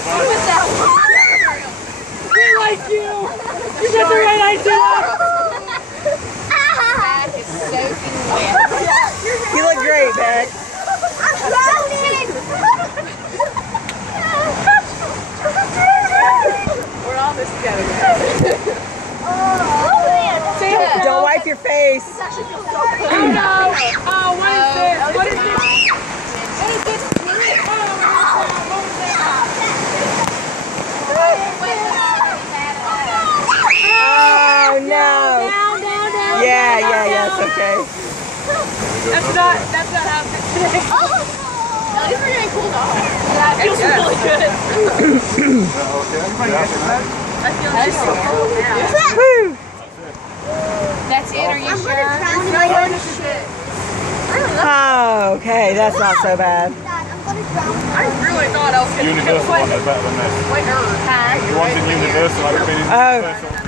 We like you! You got the right idea! That is soaking wet. You look great, Beck. I'm drowning! We're all this together. Don't wipe your face. Oh no! Oh, what is this? What is this? What is this? Oh no. Down, down, down. Yeah, it's okay. That's not happening today. At least we're getting cooled off. That feels really good. I feel just so cold now. Woo. That's it, are you sure? Oh, okay, that's not so bad. I really thought I was going to Universal one is better than this. Like her. Huh? You want a universal, I've been in Oh. universal.